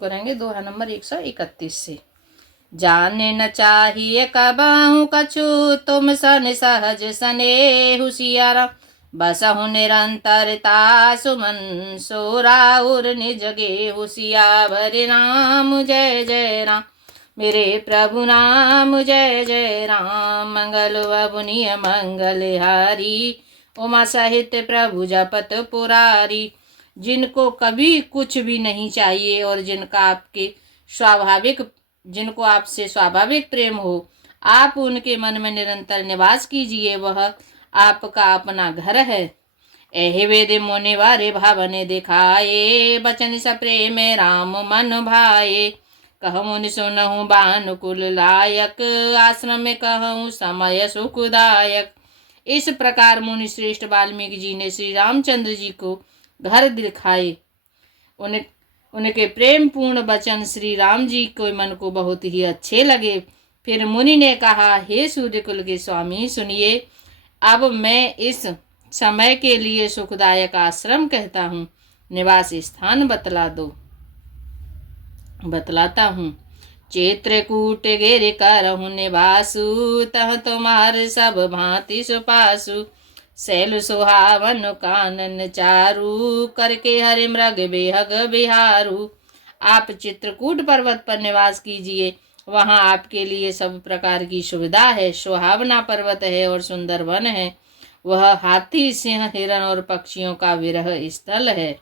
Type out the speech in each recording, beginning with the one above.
करेंगे दोहा नंबर 131 से। जाने न चाहिए कबाहू कछु, तुम सन सहज सने सियारा। बसहु निरंतरता सुमन, सोराउर निज गेहु सियावर राम। जय जय राम मेरे प्रभु नाम, जय जय राम। मंगल अवनीय मंगल हारी, उमा सहित प्रभु जपत पुरारी। जिनको कभी कुछ भी नहीं चाहिए और जिनको आपसे स्वाभाविक प्रेम हो, आप उनके मन में निरंतर निवास कीजिए, वह आपका अपना घर है। एहि वेद मोने वारे भावने दिखाए, बचन स प्रेम राम मन भाए। कहूँ मुनि सुनहु बानुकुल लायक, आश्रम में कहूँ समय सुखदायक। इस प्रकार मुनि श्रेष्ठ वाल्मीकि जी ने श्री रामचंद्र जी को घर दिखाए। उनके प्रेम पूर्ण वचन श्री राम जी को मन को बहुत ही अच्छे लगे। फिर मुनि ने कहा, हे सूर्यकुल के स्वामी सुनिए, अब मैं इस समय के लिए सुखदायक आश्रम कहता हूँ, निवास स्थान बतलाता हूँ। चित्रकूट गिर करहु निवासु, तह तुम्हार सब भांति सुपासु। शैल सुहावन कानन चारु, करके हरि मृग बेहग बिहारू। आप चित्रकूट पर्वत पर निवास कीजिए, वहाँ आपके लिए सब प्रकार की सुविधा है। सुहावना पर्वत है और सुंदर वन है। वह हाथी, सिंह, हिरण और पक्षियों का विरह स्थल है।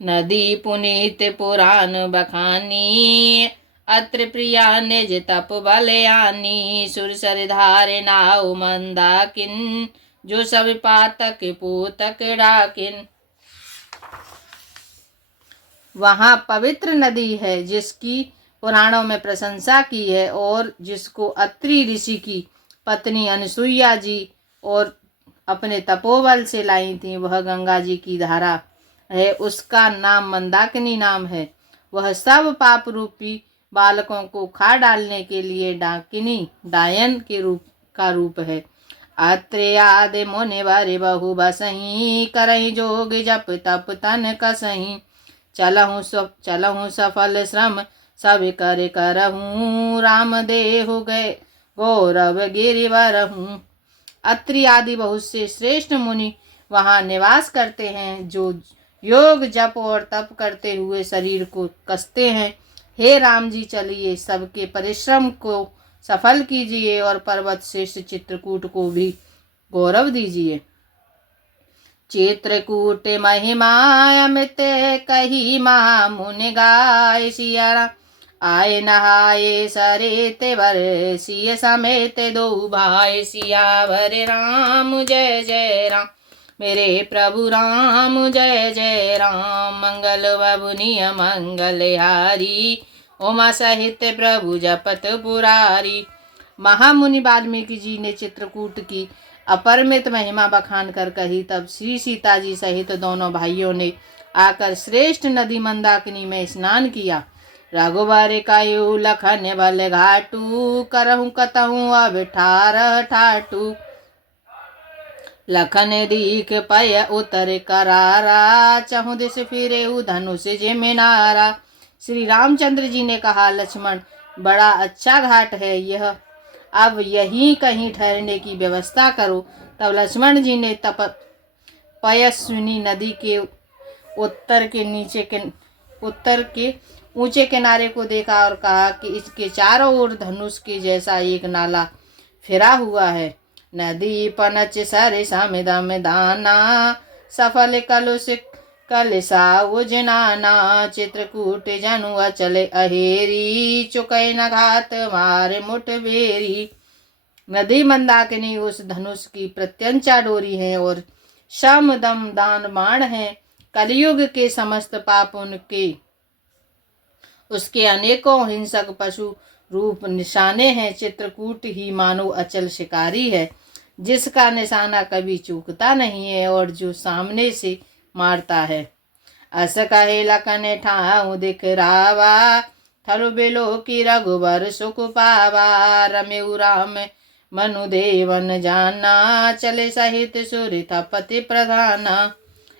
नदी पुनीत पुराण बखानी, अत्र प्रिया निज तप बलयानी। सुरसर धारे नाव मंदाकिन, जो सब पातक पूतक डाकिन। वहाँ पवित्र नदी है जिसकी पुराणों में प्रशंसा की है, और जिसको अत्रि ऋषि की पत्नी अनसुईया जी और अपने तपोबल से लाई थी। वह गंगा जी की धारा है, उसका नाम मंदाकिनी नाम है। वह सब पाप रूपी बालकों को खा डालने के लिए डायन के रूप है। अत्रे आदि मुनि वर बहु बसही, करहि जोग जप तप तन कसही। चलहु सफल श्रम सब कर करहूँ, राम देहु गए गौरव गिरिवरहूँ। अत्रि आदि बहुत से श्रेष्ठ मुनि वहाँ निवास करते हैं, जो योग जप और तप करते हुए शरीर को कसते हैं। हे राम जी, चलिए सबके परिश्रम को सफल कीजिए और पर्वत श्रेष्ठ चित्रकूट को भी गौरव दीजिए। चित्रकूट महिमा अमित कही महा मुनि गाय। सिया आए नहाए सरेत वर, सिय समेत दो भाई। सियावर राम जय जय राम मेरे प्रभु राम, जय जय राम। मंगल वबुनिय मंगल हारी, उमा सहित प्रभु जपत पुरारी। महामुनि वाल्मीकि जी ने चित्रकूट की अपरिमित महिमा बखान कर कही। तब श्री सीता जी सहित दोनों भाइयों ने आकर श्रेष्ठ नदी मंदाकिनी में स्नान किया। रघुबर कयु लखन बल घाटू, करहु कतहु अब ठार ठाटू। लखन दीख पय उतर करारा, चहु दिस फिरे धनुष जिमिनारा। श्री रामचंद्र जी ने कहा, लक्ष्मण बड़ा अच्छा घाट है यह, अब यहीं कहीं ठहरने की व्यवस्था करो। तब लक्ष्मण जी ने पयस्विनी नदी के उत्तर के ऊंचे किनारे को देखा और कहा कि इसके चारों ओर धनुष के जैसा एक नाला फिरा हुआ है। नदी पनच सर समिदम दाना, सफल कलुष कलसा उजनाना। चित्रकूट जनु अचल अहेरी, चुकै न घात मार मुठ बेरी। नदी मंदाकिनी उस धनुष की प्रत्यंचा डोरी है और शम दम दान बाण है। कलयुग के समस्त पाप उसके अनेकों हिंसक पशु रूप निशाने हैं। चित्रकूट ही मानो अचल शिकारी है, जिसका निशाना कभी चूकता नहीं है और जो सामने से मारता है। अस कहे लखन ठाऊ दिख रावा, थरु बिलो की रघुबर सुख पावा। रमेउ राम मनु देवन जाना, चले सहित सुर पति प्रधाना।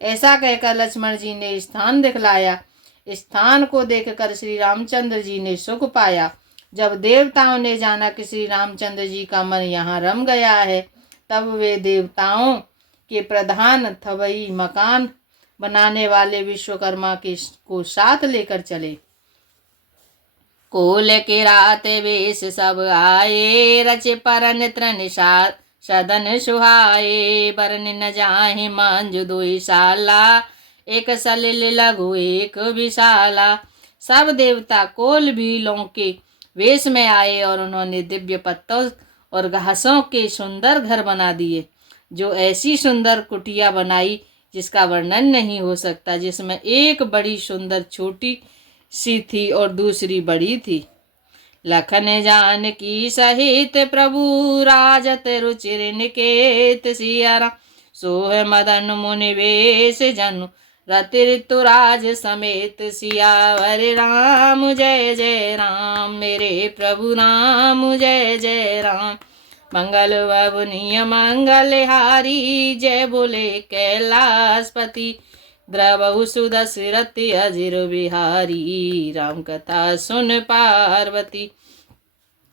ऐसा कहकर लक्ष्मण जी ने स्थान दिखलाया। स्थान को देखकर श्री रामचंद्र जी ने सुख पाया। जब देवताओं ने जाना कि श्री रामचंद्र जी का मन यहाँ रम गया है, तब वे देवताओं के प्रधान थवई मकान बनाने वाले विश्वकर्मा को साथ लेकर चले। कोल के रात वेश सब आए, रचे परन तृण सदन सुहाए। बरन न जाहि मंजु दुई साला, एक सलिल लघु एक विशाला। सब देवता कोल भीलों के वेश में आए और उन्होंने दिव्य पत्तों और घासों के सुंदर घर बना दिए। जो ऐसी सुंदर कुटिया बनाई जिसका वर्णन नहीं हो सकता, जिसमें एक बड़ी सुंदर छोटी सी थी और दूसरी बड़ी थी। लखन जानकी सहित प्रभु राजत रुचिर निकेत। सिया राम सोह मदन मुनि वेश जनु रति ऋतुराज समेत। सियावर राम जय जय राम, मेरे प्रभु राम जय जय राम। मंगल ववनीय मंगलहारी, जय बोले कैलाशपति। द्रवहु सुदशरथ अजिर बिहारी, राम कथा सुन पार्वती।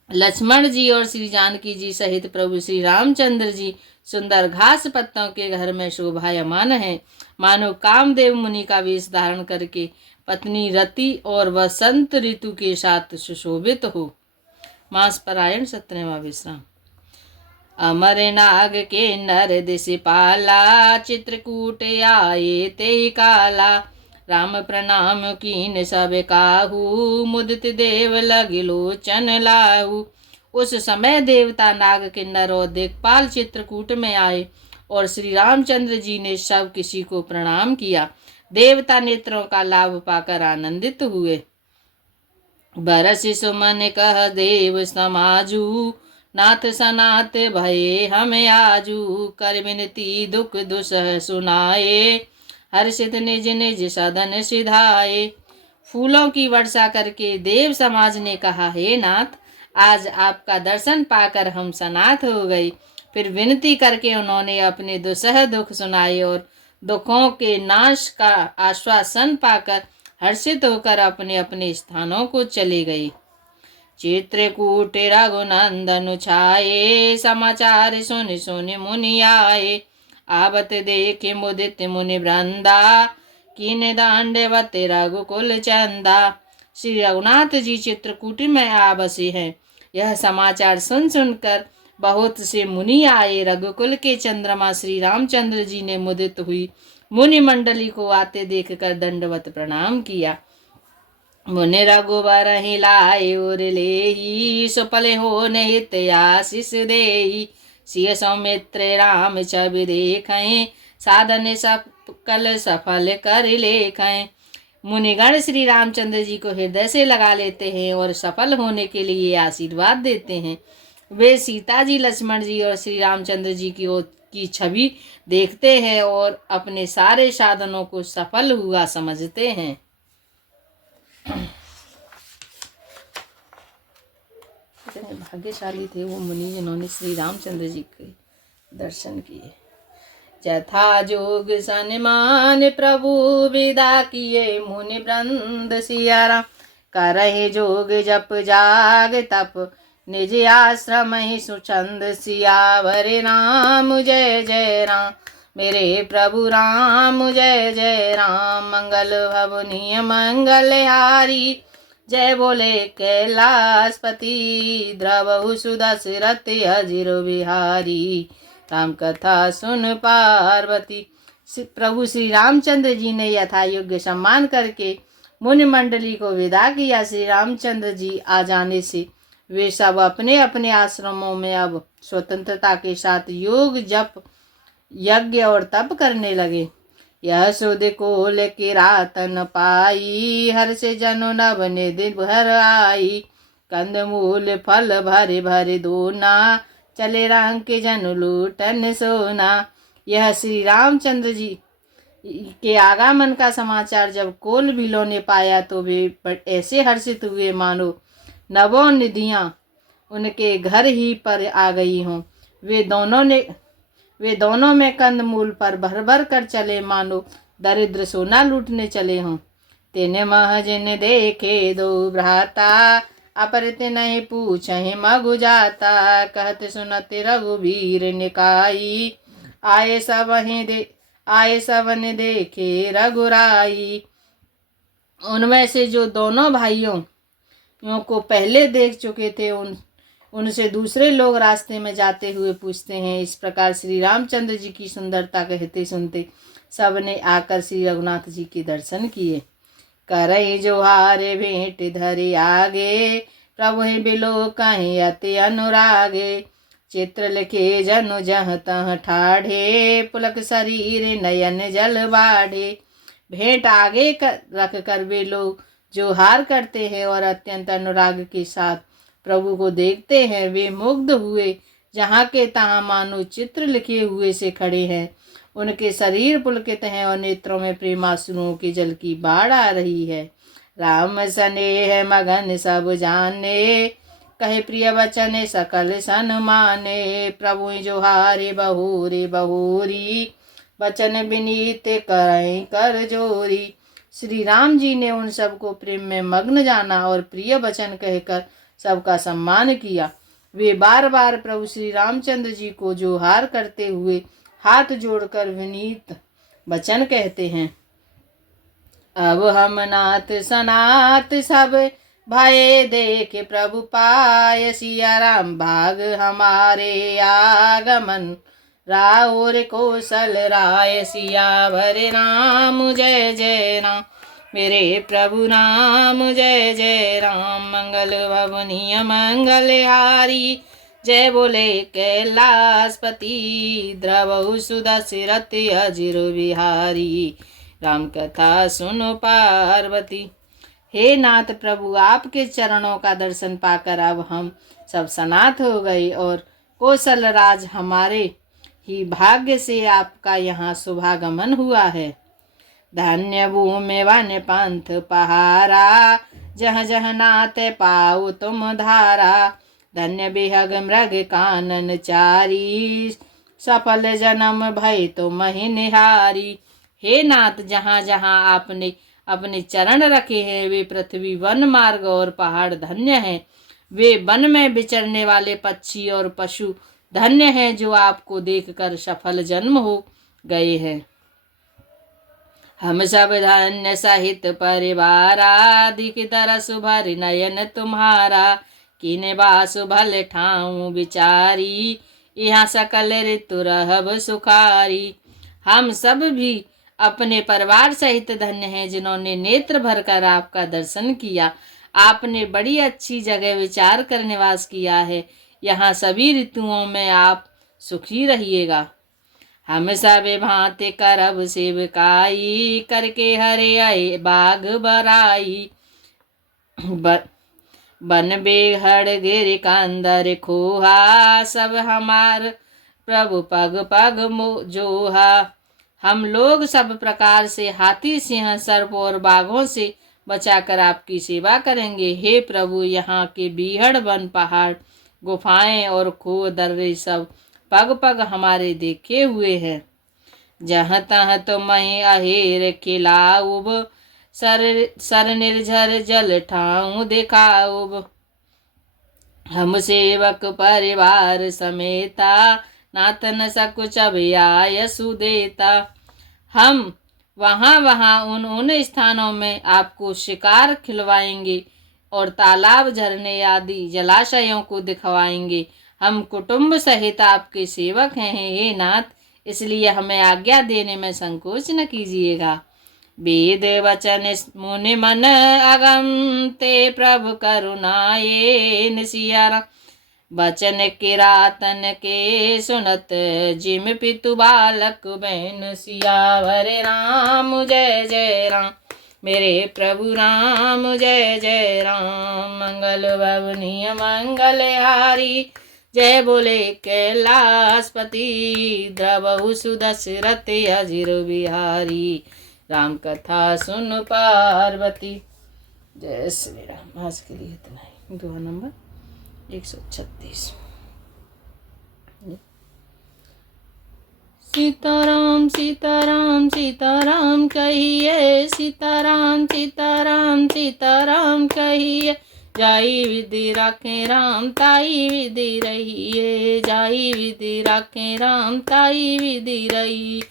लक्ष्मण जी और श्री जानकी जी सहित प्रभु श्री रामचंद्र जी सुंदर घास पत्तों के घर में शोभायमान है, मानो कामदेव मुनि का वेश धारण करके पत्नी रति और वसंत ऋतु के साथ सुशोभित हो। मास परायण 17वां विश्राम। अमर नाग के नर दिश पाला, चित्रकूट आए ते काला। राम प्रणाम कीन सब काहू, मुदित देव लग लोचन लाहू। उस समय देवता नाग किन्नर और दिक्पाल चित्रकूट में आए और श्री रामचंद्र जी ने सब किसी को प्रणाम किया। देवता नेत्रों का लाभ पाकर आनंदित हुए। बरस सुमन कह देव समाजू, नाथ सनात भये हम आजू। कर विनती दुख दुसह सुनाए, हर्षित निज निज सदन सिधाए। फूलों की वर्षा करके देव समाज ने कहा, हे नाथ, आज आपका दर्शन पाकर हम सनाथ हो गए। फिर विनती करके उन्होंने अपने दुसह दुख सुनाए और दुखों के नाश का आश्वासन पाकर हर्षित होकर अपने अपने स्थानों को चले गए। चित्रकूट रघुनंदन छाये, समाचार सुन सुन मुनि आए। आवत देखे मुदित मुनि वृंदा, कीने दांडवत रघुकुल चंदा। श्री रघुनाथ जी चित्रकूट में आ बसे हैं। यह समाचार सुन सुनकर बहुत से मुनि आए। रघुकुल के चंद्रमा श्री रामचंद्र जी ने मुदित हुई मुनि मंडली को आते देखकर दंडवत प्रणाम किया। मुनि रघुबर ही लाए और लेही, सुपल हो निहित आशीष देही। सिय सौमित्र राम छवि देखें, साधन सकल सफल कर लेखें। मुनिगण श्री रामचंद्र जी को हृदय से लगा लेते हैं और सफल होने के लिए आशीर्वाद देते हैं। वे सीता जी, लक्ष्मण जी और श्री रामचंद्र जी की छवि देखते हैं और अपने सारे साधनों को सफल हुआ समझते हैं। कितने भाग्यशाली थे वो मुनि जिन्होंने श्री रामचंद्र जी के दर्शन किए। जथा जोग सन्मान प्रभु विदा किए, मुनि वृंद सिया राम। करहि जोग जप जाग तप, निज आश्रम ही सुचंद। सियावर राम जय जय राम, मेरे प्रभु राम जय जय राम। मंगल भवनीय मंगलहारी, जय बोले कैलाशपति। द्रवहु सुदशरथ अजिर बिहारी, राम कथा सुन पार्वती। प्रभु श्री रामचंद्र जी ने यथा योग्य सम्मान करके मुनि मंडली को विदा किया। श्री रामचंद्र जी आ जाने से वे सब अपने अपने आश्रमों में अब स्वतंत्रता के साथ योग जप यज्ञ और तप करने लगे। यह सुध को लेके रातन पाई, हर से जनो नभ निधि भर आई। कंद मूल फल भरे भरे दोना, चले रंग के जन लूटन सोना। यह श्री रामचंद्र जी के आगमन का समाचार जब कोल भीलों ने पाया तो वे ऐसे हर्षित हुए मानो नवों निधियां उनके घर ही पर आ गई हों। वे दोनों ने वे दोनों में कंदमूल पर भर भर कर चले, मानो दरिद्र सोना लूटने चले हों। तेने महजिन देखे दो भ्राता, अपरित नहीं पूछहि मगु जाता। कहत सुनत रघुवीर निकाई, आए सब ने देखे रघुराई। उनमें से जो दोनों भाइयों को पहले देख चुके थे, उनसे दूसरे लोग रास्ते में जाते हुए पूछते हैं। इस प्रकार श्री रामचंद्र जी की सुंदरता कहते सुनते सबने आकर श्री रघुनाथ जी के दर्शन किए। करई जोहारे भेंट धरे आगे, प्रभु बिलो कहीं अति अनुरागे। चित्र लिखे जनु जह तह ठाढ़े, पुलक शरीर नयन जल बाढ़े। भेंट आगे रख कर वे लोग जोहार करते हैं और अत्यंत अनुराग के साथ प्रभु को देखते हैं। वे मुग्ध हुए जहाँ के तहाँ मानो चित्र लिखे हुए से खड़े हैं। उनके शरीर पुलकित हैं और नेत्रों में प्रेमाश्रुओं के जल की बाढ़ आ रही है। राम स्नेह मगन सब जाने, कहे प्रिय वचन सकल सन माने। प्रभु जोहारे बहोरे बहोरी, वचन विनीत करई कर जोरी। श्री राम जी ने उन सबको प्रेम में मग्न जाना और प्रिय वचन कहकर सबका सम्मान किया। वे बार बार प्रभु श्री रामचंद्र जी को जोहार करते हुए हाथ जोड़कर विनीत वचन कहते हैं। अब हम नाथ सनात सब भय देख प्रभु पाय, सिया राम भाग हमारे आगमन, राहुर कौशल राय सियावर राम। जय जय राम मेरे प्रभु राम, जय जय राम। मंगल भवनीय मंगलहारी, जय बोले कैलाशपति, द्रवहु सुदशरथ अजिर बिहारी। राम कथा सुनो पार्वती। हे नाथ प्रभु, आपके चरणों का दर्शन पाकर अब हम सब सनाथ हो गए और कौशल राज हमारे ही भाग्य से आपका यहाँ शुभागमन हुआ है। धन्य भूमि वन पंथ पहारा, जह जह नाथ पाऊ तुम धारा। धन्य बिहग मृग कानन चारी, सफल जन्म भय तुम ही निहारी। हे नाथ, जहाँ जहाँ आपने अपने चरण रखे हैं वे पृथ्वी वन मार्ग और पहाड़ धन्य हैं। वे वन में विचरने वाले पक्षी और पशु धन्य हैं जो आपको देखकर सफल जन्म हो गए हैं। हम सब धन्य सहित परिवारा, दिख तरस भर नयन तुम्हारा। कीने बासु भल ठाऊं विचारी, यहाँ सकल ऋतु रहब सुखारी। हम सब भी अपने परिवार सहित धन्य हैं जिन्होंने नेत्र भरकर आपका दर्शन किया। आपने बड़ी अच्छी जगह विचार कर निवास किया है। यहाँ सभी ऋतुओं में आप सुखी रहिएगा। हम सब भांति करब सेवकाई, करके हरे आए बाग बराई। बन बेहड़ गिर कांदर खोहा, सब हमार प्रभु पग पग जोहा। हम लोग सब प्रकार से हाथी सिंह सर्प और बाघों से बचाकर आपकी सेवा करेंगे। हे प्रभु, यहाँ के बीहड़ वन पहाड़ गुफाएं और खो दर्रे सब पग पग हमारे देखे हुए हैं। जहाँ तहाँ तो मैं अहेर खिलाऊब, सर निर्झर जल ठाऊं दिखाऊब। हम सेवक परिवार समेता, नाथ न सकुच आय सुदेता। हम वहाँ वहाँ उन स्थानों में आपको शिकार खिलवाएंगे और तालाब झरने आदि जलाशयों को दिखवाएंगे। हम कुटुंब सहित आपके सेवक हैं हे नाथ, इसलिए हमें आज्ञा देने में संकोच न कीजिएगा। वेद वचन मुनि मन अगम, ते प्रभु करुणाए सिया राम। बचन किरातन के सुनत, जिम पितु बालक बहन सियावर राम। जय जय राम मेरे प्रभु राम, जय जय राम। मंगल भवनीय मंगलहारी, जय बोले कैलाशपति, द्रवहु सुदशरथ अजिर बिहारी। राम कथा सुन पार्वती। जय श्री राम। आज के लिए इतना ही। दुआ नंबर 136। सीताराम सीताराम सीताराम कहिए, सीताराम सीताराम सीताराम कहिए। जाई विधि राखे राम ताई विधि रहिए, जाई विधि राखे राम ताई विधि रही।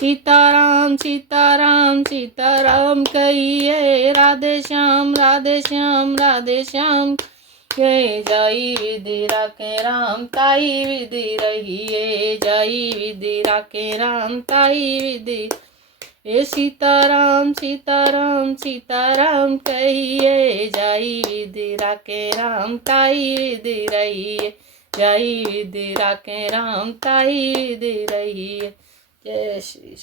सीताराम सीताराम सीताराम कहिए, राधे श्याम राधे श्याम राधे श्याम कहिए। जाई विधि राखे राम ताई विधि रहिए, जाई विधि राखे राम ताई विधि। ए सीताराम सीताराम सीताराम कहिए, जाई विधि राखे राम ताई विधि रहिए, जाई विधि राखे राम ताई विधि रहिए। जय श्री